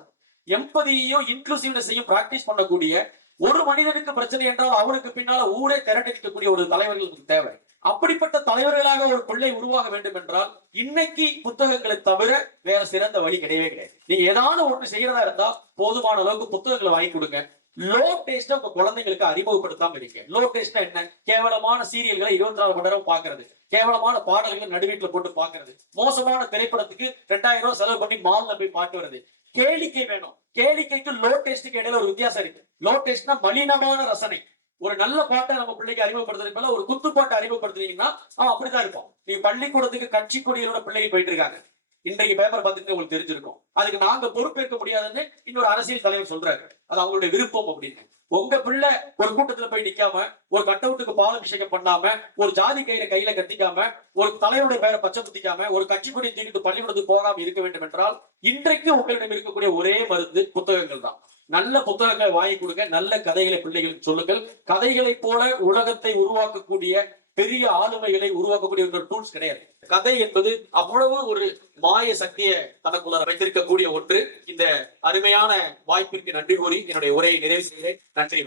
எம்பதியையும் இன்க்ளூசிவ்னஸையும் பிராக்டிஸ் பண்ணக்கூடிய, ஒரு மனிதனுக்கு பிரச்சனை என்றால் அவனுக்கு பின்னால ஊரே திரட்டி நிற்கக்கூடிய ஒரு தலைவர்களுக்கு தேவை. அப்படிப்பட்ட தலைவர்களாக ஒரு பிள்ளை உருவாக வேண்டும் என்றால் இன்னைக்கு புத்தகங்களை தவிர வேற சிறந்த வழி கிடையவே கிடையாது. நீங்க ஏதாவது ஒண்ணு செய்யறதா இருந்தா போதுமான அளவுக்கு புத்தகங்களை வாங்கி கொடுங்க. லோ டேஸ்ட உங்க குழந்தைங்களுக்கு அறிமுகப்படுத்தாம இருக்க. லோ டேஸ்ட்னா என்ன? கேவலமான சீரியல்களை 24 மணி நேரம் பாக்குறது, கேவலமான பாடல்களை நடுவீட்டுல போட்டு பாக்குறது, மோசமான திரைப்படத்துக்கு 2000 ரூபாய் செலவு பண்ணி மால்ல போய் பாட்டு வருது. கேளிக்கை வேணும். கேளிக்கைக்கு லோ டேஸ்டுக்கு இடையில ஒரு வித்தியாசம் இருக்கு. லோ டேஸ்ட்னா மலினமான ரசனை. ஒரு நல்ல பாட்டை நம்ம பிள்ளைக்கு அறிமுகப்படுத்துறதுக்கு மேல ஒரு குத்து பாட்டை அறிமுகப்படுத்துறீங்கன்னா அவன் அப்படிதான் இருப்பான். நீங்க பள்ளிக்கூடத்துக்கு கட்சி கொடியோட பிள்ளைகள் போயிட்டு இருக்காங்க. இன்றைக்கு பேப்பர் பார்த்துட்டு உங்களுக்கு தெரிஞ்சிருக்கும். அதுக்கு நாங்க பொறுப்பேற்க முடியாதுன்னு இன்னொரு அரசியல் தலைவர் சொல்றாரு. அது அவங்களுடைய விருப்பம் அப்படின்னு. உங்க பிள்ளை ஒரு கூட்டத்துல போய் நிக்காம, ஒரு கட்டவுட்டுக்கு பாலாபிஷேகம் பண்ணாம, ஒரு ஜாதி கயிறை கையில கட்டிக்காம, ஒரு தலைவருடைய பேரை பச்சை குத்திக்காம, ஒரு கட்சி கொடி தூக்கிட்டு பள்ளிக்கூடத்துக்கு போகாம இருக்க வேண்டும் என்றால் இன்றைக்கு உங்களிடம் இருக்கக்கூடிய ஒரே மருந்து புத்தகங்கள் தான். நல்ல புத்தகங்களை வாங்கி கொடுங்க, நல்ல கதைகளை பிள்ளைகளுக்கு சொல்லுங்கள். கதைகளை போல உலகத்தை உருவாக்கக்கூடிய பெரிய ஆளுமைகளை உருவாக்கக்கூடிய ஒரு டூல்ஸ் கிடையாது. கதை என்பது அவ்வளவு ஒரு மாய சக்தியை தனக்குள்ள வைத்திருக்கக்கூடிய ஒன்று. இந்த அருமையான வாய்ப்பிற்கு நன்றி கூறி என்னுடைய உரையை நிறைவு செய்கிறேன். நன்றி.